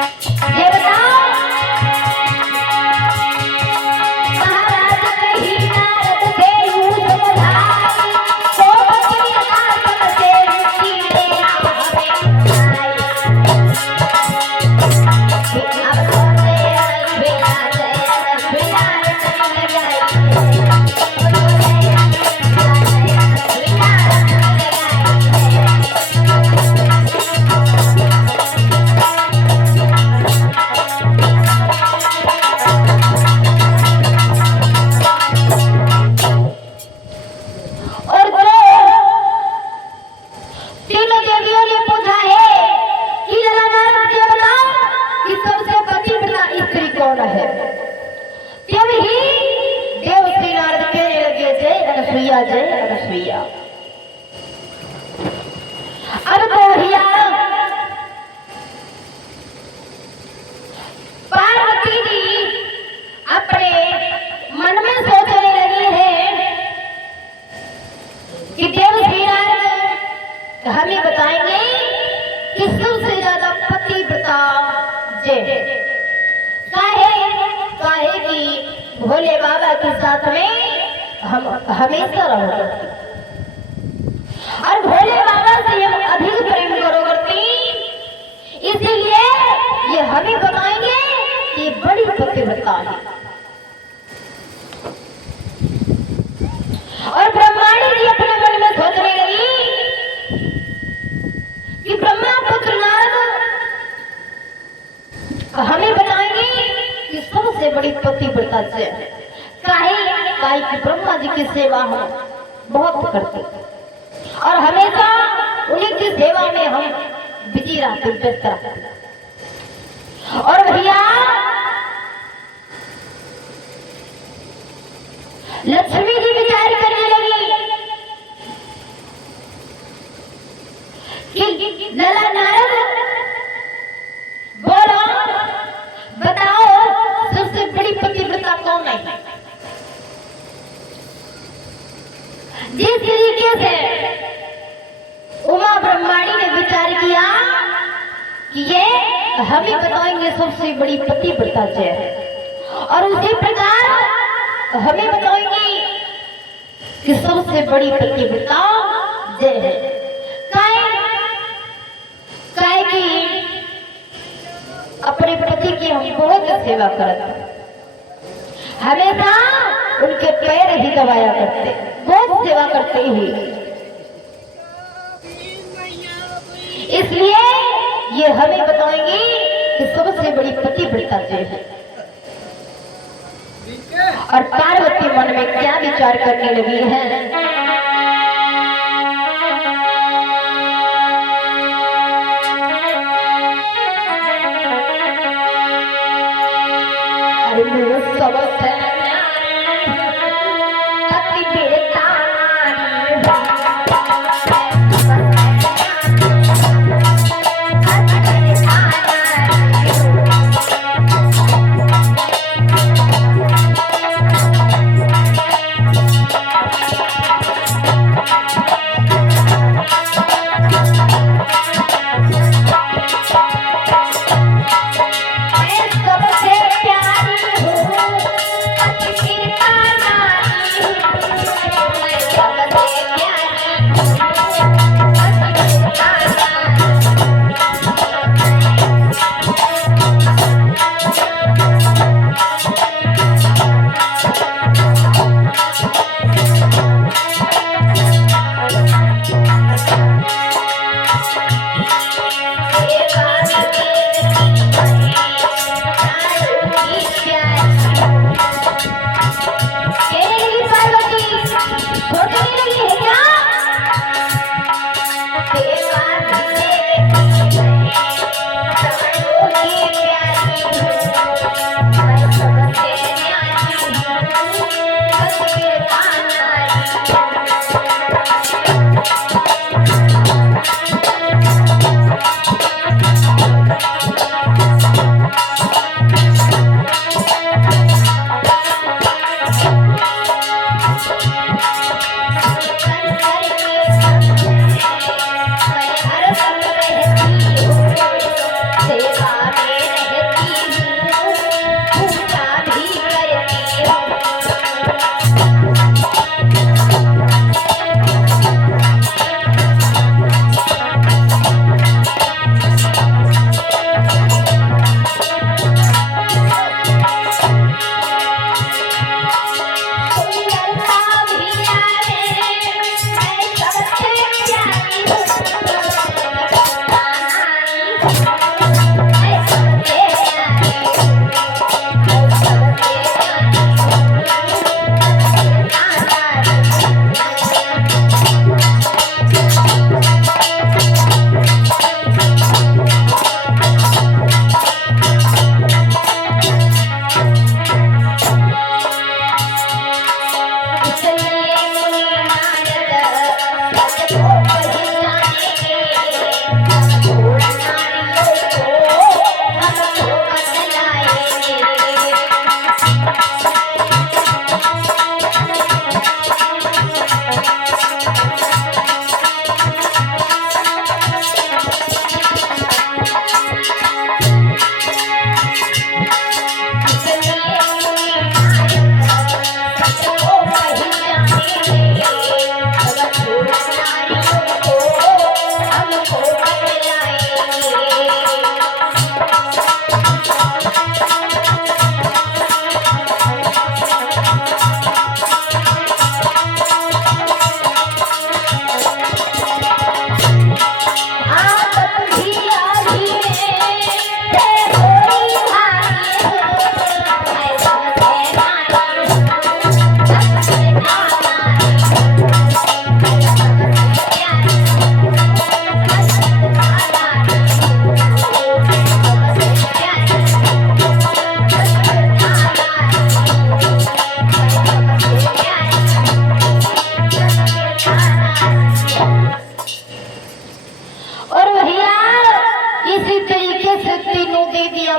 ये बताओ महाराज कही नारद से यूं समझाई, तो बकरी आसम से मुक्ति देना हमें बताई। अब तो तेरा बिना तेरा बिना नहीं लगाई, जय अनसुईया। अब तो भैया पार्वती जी अपने मन में सोचने लगी है कि देव श्री नारद हमें बताएंगे कि सबसे ज्यादा पतिव्रता जय काहे कि भोले बाबा के साथ में हम हमेशा रहोगे और भोले बाबा से हम अधिक प्रेम करो करती, इसीलिए ये हमें बताएंगे कि बड़ी पतिव्रता है। और ब्रह्माणी जी अपने मन में सोचने लगी कि ब्रह्मा पुत्र नारद हमें बताएंगे कि सबसे बड़ी पतिव्रता से काहे कि ब्रह्मा जी की सेवा हम बहुत करते और हमेशा उन्हीं की सेवा में हम बिजी रहते व्यस्त रहते। और भैया लक्ष्मी जी विचार करने लगी कि लला नारद बोलो बताओ सबसे बड़ी पतिव्रता कौन है। जिस तरीके से उमा ब्रह्माणी ने विचार किया कि ये हमें बताएंगे सबसे बड़ी पतिव्रता है, और उसी प्रकार हमें बताएंगे कि सबसे बड़ी पतिव्रता जय है। काहे कि अपने पति की हम बहुत सेवा करते, हमेशा उनके पैर ही दबाया करते, बहुत सेवा करते ही, इसलिए ये हमें बताएंगे कि सबसे बड़ी पतिव्रता है। और पार्वती मन में क्या विचार करने लगी है,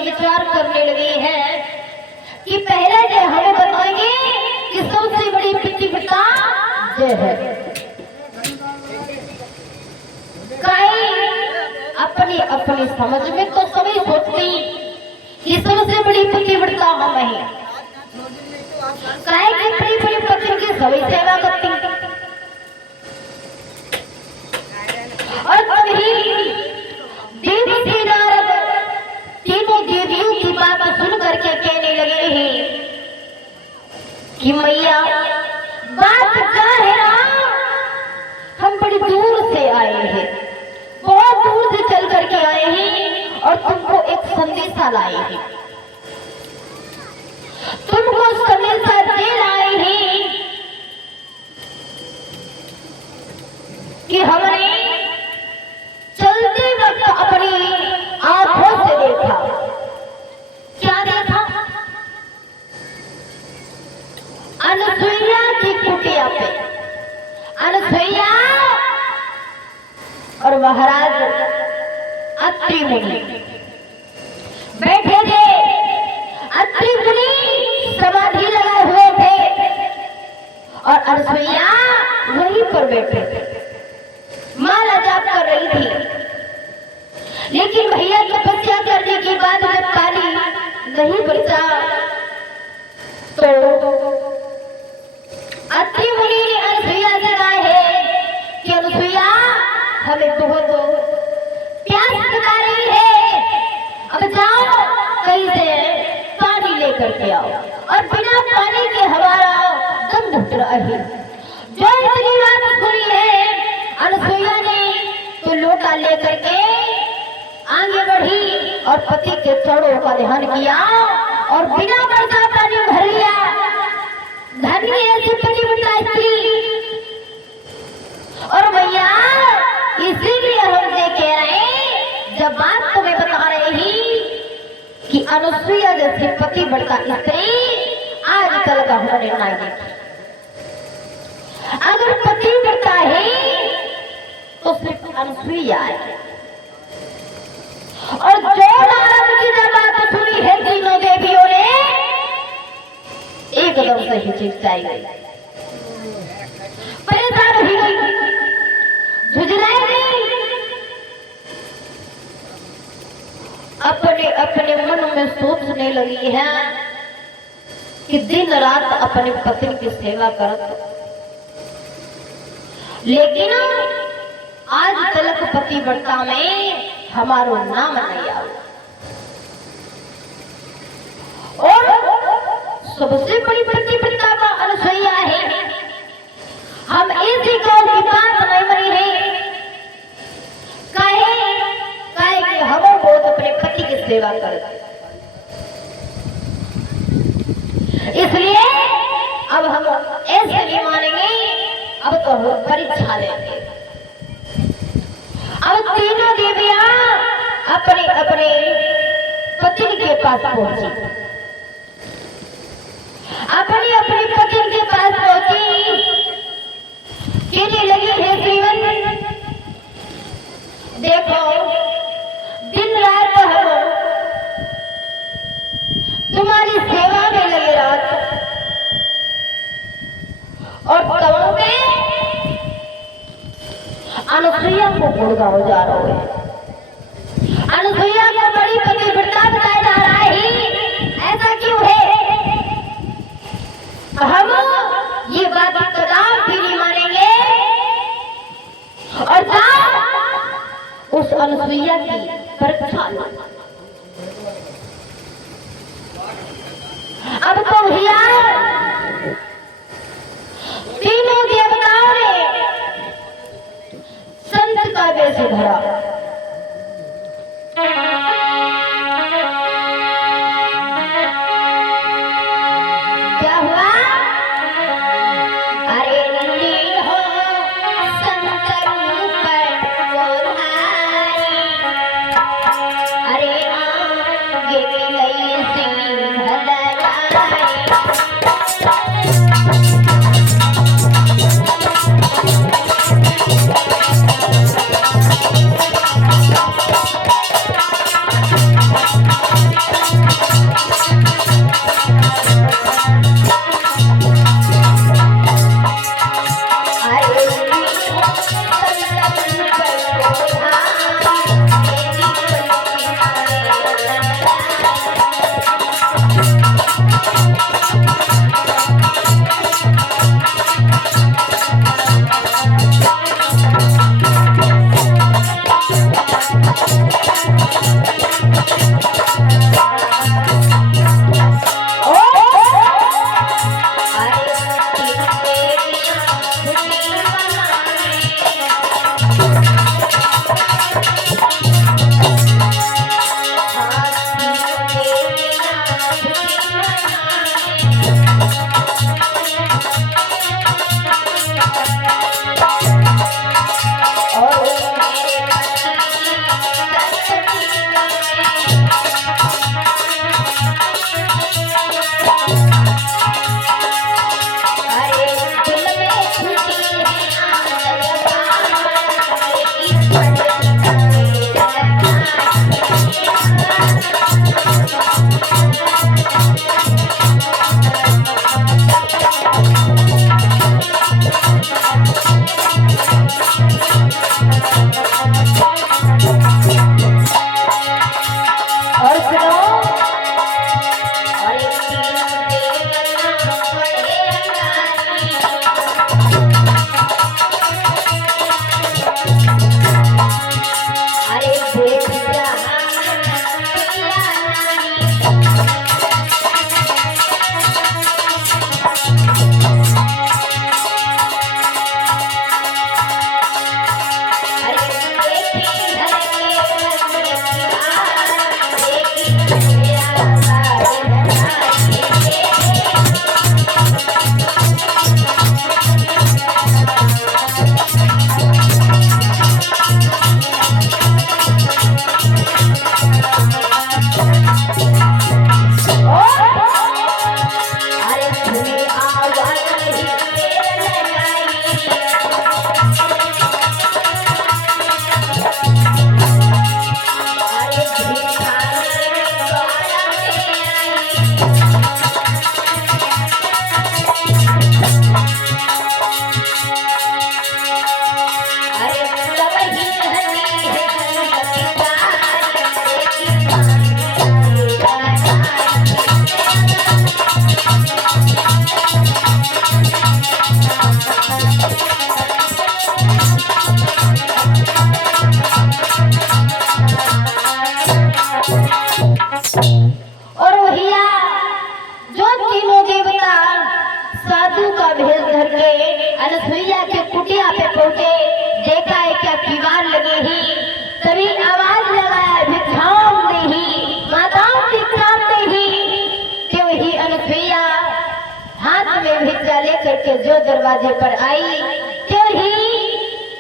विचार करने लगे हैं कि पहले जो हमें बताएंगे कि सबसे बड़ी पतिव्रता जो है अपनी अपनी समझ में तो सभी सोचती कि सबसे बड़ी पतिव्रता हम है अपनी बड़ी पति की सभी सेवा करती और तभी देवी से नारद तीनों देवियों की बात सुन करके कहने लगे हैं कि मैया बात क्या है ना, हम बड़ी दूर से आए हैं, बहुत दूर से चल करके आए हैं और तुमको एक संदेशा लाए हैं, तुमको संदेशा दे लाए हैं कि हमने चलते वक्त अपनी आंखों से देखा। क्या देखा? अनसुईया की कुटिया पे अनसुईया और महाराज अत्रि मुनि बैठे थे। अत्रि मुनि समाधि लगाए हुए थे और अनसुईया वहीं पर बैठे थे, माला जाप कर रही थी। लेकिन भैया तपस्या करने के बाद जब पानी नहीं बचा तो अत्रि मुनि ने अनसुईया से कहा है कि अनसुईया हमें बहुत प्यास लगा रही है, अब जाओ कहीं से पानी लेकर के आओ, और बिना पानी के हमारा दम घुट रहा है। जो इतनी बात सुनी है अनसुईया ने तो लोटा लेकर के आगे बढ़ी और पति के चरणों का ध्यान किया और बिना बरसा पानी भर लिया। धन्य ऐसी पतिव्रता स्त्री। और भैया इसीलिए हम ये कह रहे, जब बात तुम्हें बता रहे ही कि अनुसुईया जैसी पतिव्रता स्त्री आज कल का होने नहीं देखी। अगर पतिव्रता है तो सिर्फ अनुसुईया है। और जो नारद की जब बात सुनी है तीनों देवियों ने एकदम से हिचकिचाई गई, परेशान हो गई, झुंझलाई गई, अपने अपने मन में सोचने लगी है कि दिन रात अपने पति की सेवा करत, लेकिन आज तलक पतिव्रता में हमारो नाम नहीं आया। और सबसे बड़ी पतिव्रता का अनसुईया है। हम इसी गांव की बात नहीं बनी है, काहे कि हम बहुत सेवा करते। इसलिए अब हम ऐसे नहीं मानेंगे, अब तो हम परीक्षा लेंगे। अब तीनों देवियां अपने अपने पति के पास पहुंची, अपनी अपनी पति के पास पहुंची, कहने लगी है श्रीवन, देखो दिन रात हम तुम्हारी सेवा में लगे रात और तवों में अनुसुईया को गुड़गांव जा रहे हैं। अनुसुईया को बड़ी पतिव्रता बताया जा रहा है। ऐसा क्यों है? हम ये बात कदापि नहीं मानेंगे और उस अनुसुईया की परीक्षा लेंगे। अब तो भैया तीनों देवताओं ने संत का वेश धरा। क्या हुआ? अरे नील हो संत रूप बोधाई, अरे आगे गई सिंह लगाई। और भैया जो तीनों देवता साधु का भेष धर के अनुसुईया के कुटिया पे पहुंचे, देखा है क्या दीवार लगी ही, तभी आवाज लगाया भिक्षाओं नहीं, जो दरवाजे पर आई क्यों ही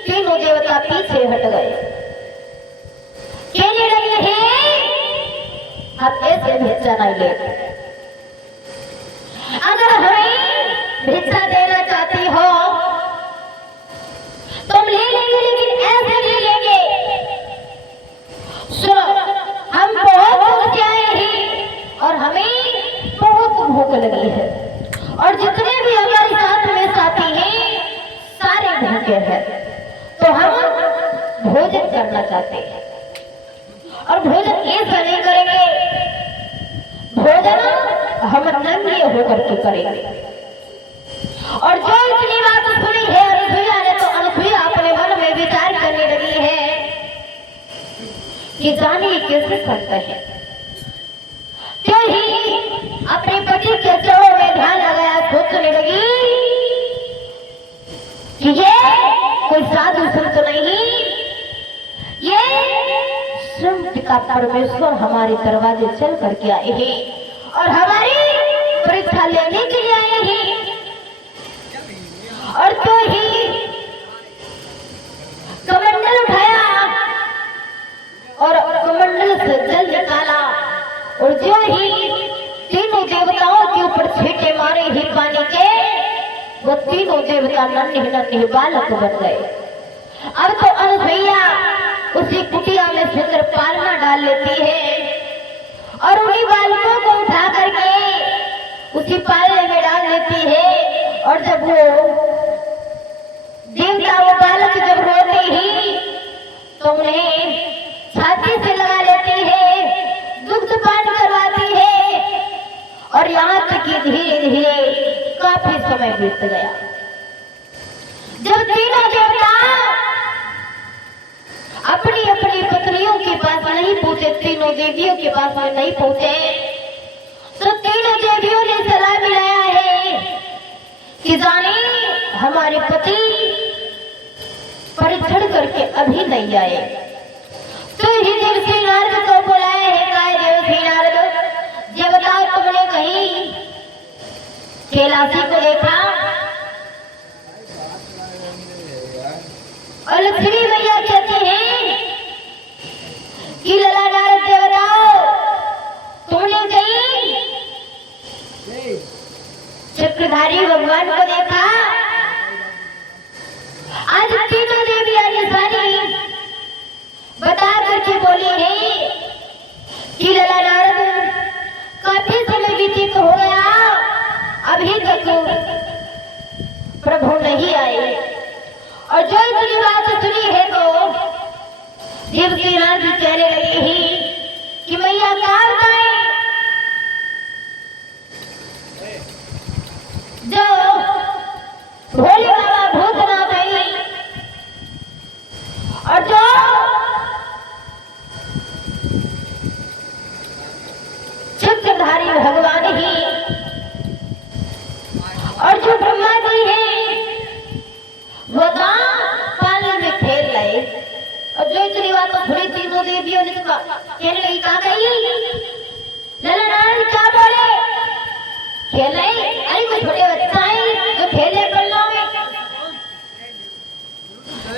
तीनों देवता पीछे हट गए। कहने लगे हैं आप ऐसे भिक्षा नहीं ले, अगर हमें भिक्षा देना चाहती हो तुम ले लेंगे, लेकिन ऐसे नहीं लेंगे। सुनो, हम बहुत दूर से आए हैं और हमें बहुत भूख लगी है और जितने भी हमारे साथ में साथी हैं सारे भूखे हैं, तो हम भोजन करना चाहते हैं। और भोजन ऐसा नहीं करेंगे, भोजन हम नंगे होकर के करेंगे। और जो इतनी बात सुनी है अनुसुईया ने, तो अनुसुईया अपने मन में विचार करने लगी है कि जाने कैसे करते हैं। क्यों ही अपने पति के चरणों में ध्यान लगाया, सोचने लगी कि ये कोई साधु संत नहीं, ये स्वयं पिता परमेश्वर हमारे दरवाजे चल करके आए हैं और हमारी परीक्षा लेने के लिए आए हैं। और तो ही कमंडल उठाया और कमंडल से जल निकाला और जो ही तीनों देवताओं के ऊपर छींटे मारे ही पानी के, वो तीनों देवता नन्हे नन्हे बालक बन गए। अब तो अनुसुईया उसी कुटिया में सुंदर पालना डाल लेती है और उन्हीं बालकों को उठा करके उसी पालने में डाल देती है। और जब वो देवता वो बालक जब रोते ही तो उन्हें छाती से लगा लेती है, दुग्ध पान करवाती है और यहाँ तक कि धीरे धीरे काफी समय बीत गया। जब तीनों देवता अपनी अपनी पत्नियों के पास नहीं पहुंचे, तीनों देवियों के पास में नहीं पहुंचे, तो तीनों देवियों ने सलाह मिलाया है कि जाने हमारे पति परीक्षण करके अभी नहीं आए। तो ही देवसी नारद को बुलाए है। काय देवसी नारद, ये बताओ तुमने कहीं कैलाशी को देखा? और लक्ष्मी मैया कहती हैं कि लला नारद ये बताओ तुमने कहीं चक्रधारी भगवान को देखा? आज तीनों देवियां ये सारी बता करके बोली है कि लला नारद काफी समय व्यतीत हो गया, अभी तक प्रभु नहीं आए। और जो इतनी बात सुनी है तो देवकी नारद कहने लगे ही कि मैया कहाँ गए? जो भोले बाबा भूतनाथ है और जो चक्रधारी भगवान ही और जो ब्रह्मा जी है वो पानी में खेल रहे। और जो इतनी बात सुनी तीनों देवियों ने कहने लगी कहा गई लला नारायण क्या बोले? खेल रहे? अरे कोई छोटे बच्चा है जो खेले पल्लों में?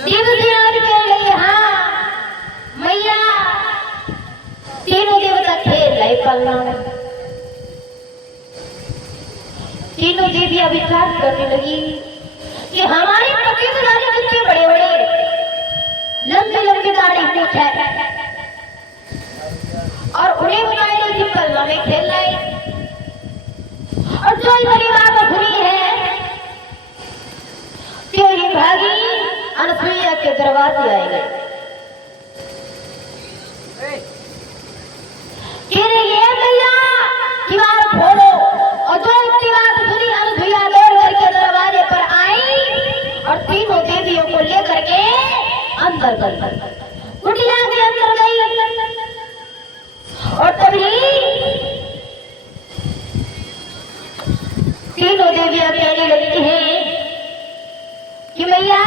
देवती नारद कह रही हाँ मैया, तीनों देवता खेल रहे पल्लों में। तीनों देवियां विचार करने लगी कि हमारे पति के दाढ़ी कितने बड़े बड़े लंबी लंबी दाढ़ी पूछ है और उन्हें बताए कि पल्लों में खेल रहे। और जो बड़ी बात सुनी है तेरी भागी अनुसुईया के दरवाजे आए गए। ये मैया दीवार खोलो। और जो इतनी बात सुनी अनुसुईया दौड़ करके दरवाजे पर आई और तीनों देवियों को लेकर के अंदर गई, कुटिया के अंदर गई। और तभी तीनों देवियां कहने लगती हैं कि मैया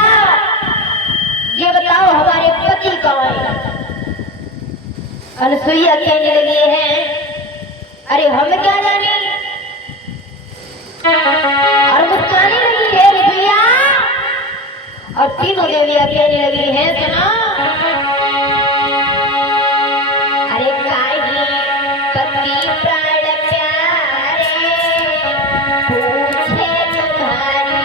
ये बताओ हमारे पति कौन है? अनुसुईया कहने लगी है अरे हम क्या जाने, और मुस्काने लगी है और तीनों देवियां कहने लगी है सुना, अरे काहे पति प्राण प्यारे पूछे तुम्हारी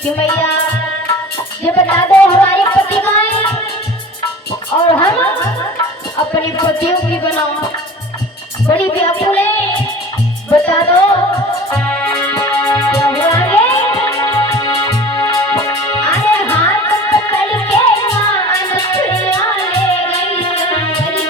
कि मैया ये बता दो हमारे पति कहाँ हैं और हम अपने पतियों की बनाओ, बड़ी व्याकुल है, बता दो क्या हुआ है? अरे हाथ पकड़ के मान छुड़िया ले गई मेरी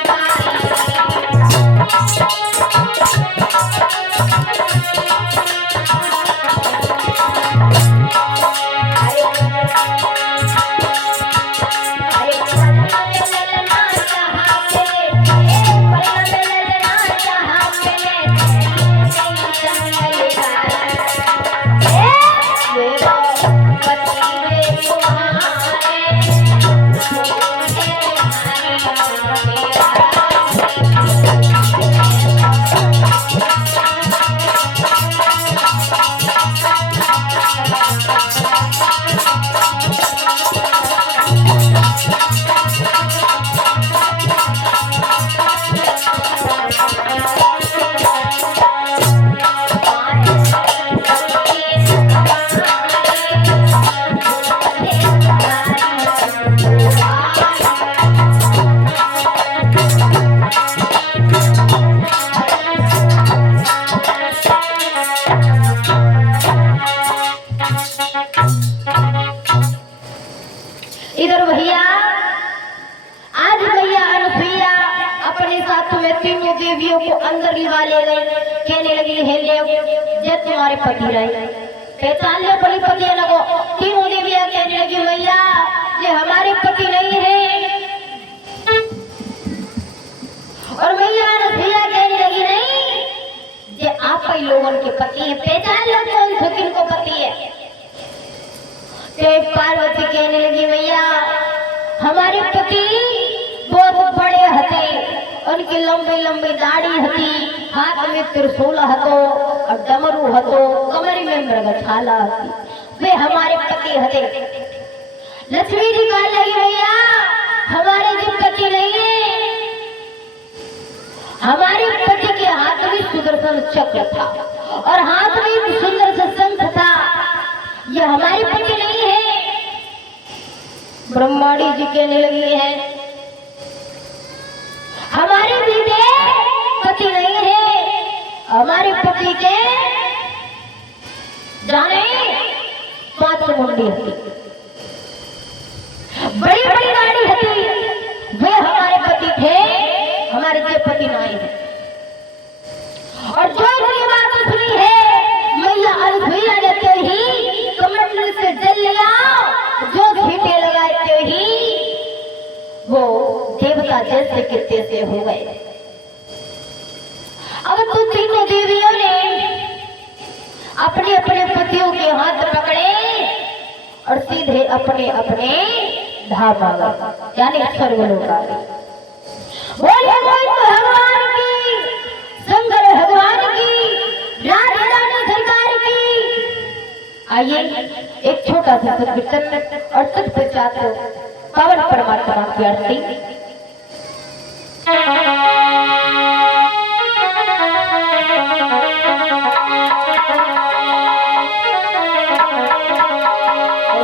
इधर भैया आज भैया अनुप्रिया अपने साथ में तीनों देवियों को अंदर लिवा ले गई, कहने लगी हे ये तुम्हारे पति रहे, पहचान लो बड़ी पति लगो। तीनों देवियां कहने लगी भैया ये हमारे पति नहीं है, और भैया अनुप्रिया कहने लगी नहीं ये आप ही लोगों के पति है, पहचान लो कौन सा किनको पति है। तो पार्वती कहने लगी भैया हमारे पति बहुत बड़े हते, उनकी लंबी लंबी दाढ़ी हती, हाथ में त्रिशूल हतो और डमरू हतो, कमर में मृगछाला हती, वे हमारे पति हते। लक्ष्मी जी कहने लगी भैया हमारे जो पति नहीं है, हमारे पति के हाथ में सुदर्शन चक्र था और हाथ में सुंदर सा शंख था, ये हमारे पति नहीं है। ब्रह्माणी जी कहने लगी है हमारे भी पति नहीं है हमारे पति के जाने 5 मुंडी थी, बड़ी बड़ी गाड़ी थी। वे हमारे पति थे, हमारे जो पति नाई है। और जो ये बात सुनी है मैया अलभैया देते ही कमंडल से जल लिया, जो छींटे लगाते ही वो देवता जैसे के तैसे हो गए। अब तो तीनों देवियों ने अपने अपने पतियों के हाथ पकड़े और सीधे अपने अपने धाम आ गए, यानी स्वर्गलोक आ गए। बोलिए भगवान की, शंकर भगवान की, राधे राधे सरकार की। आइए एक छोटा सा संकीर्तन और तत्पश्चात पावन परमात्मा की आरती।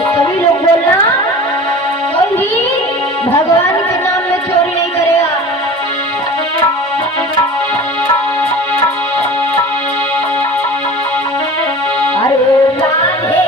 सभी लोग बोलना, कोई भी भगवान के नाम में चोरी नहीं करेगा। अरे राधे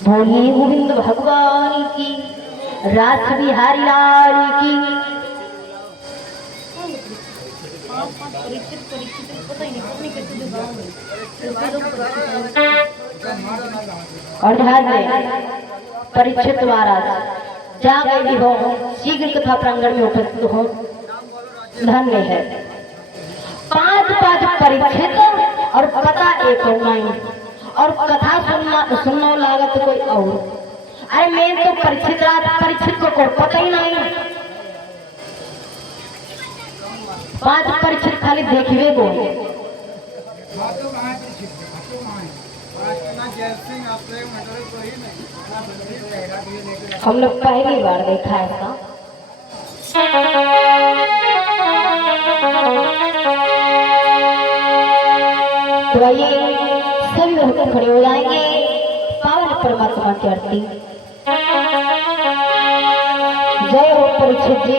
बोलिए गोविंद भगवान की, रास बिहारी लाल की। और ध्यान दें, परीक्षित महाराज जहाँ गए भी हो शीघ्र कथा प्रांगण में उपस्थित हो, धन्य है। 5 परीक्षित और पता एक नहीं, और कथा सुनना लागत कोई और। अरे मैं तो परीक्षित को कोई पता ही नहीं। 5 परीक्षित खाली देखिए को हम लोग पहली बार देखा ऐसा। तो आइए सभी लोग खड़े हो जाएंगे, पावन परमात्मा की आरती। जय हो परीक्षित जी।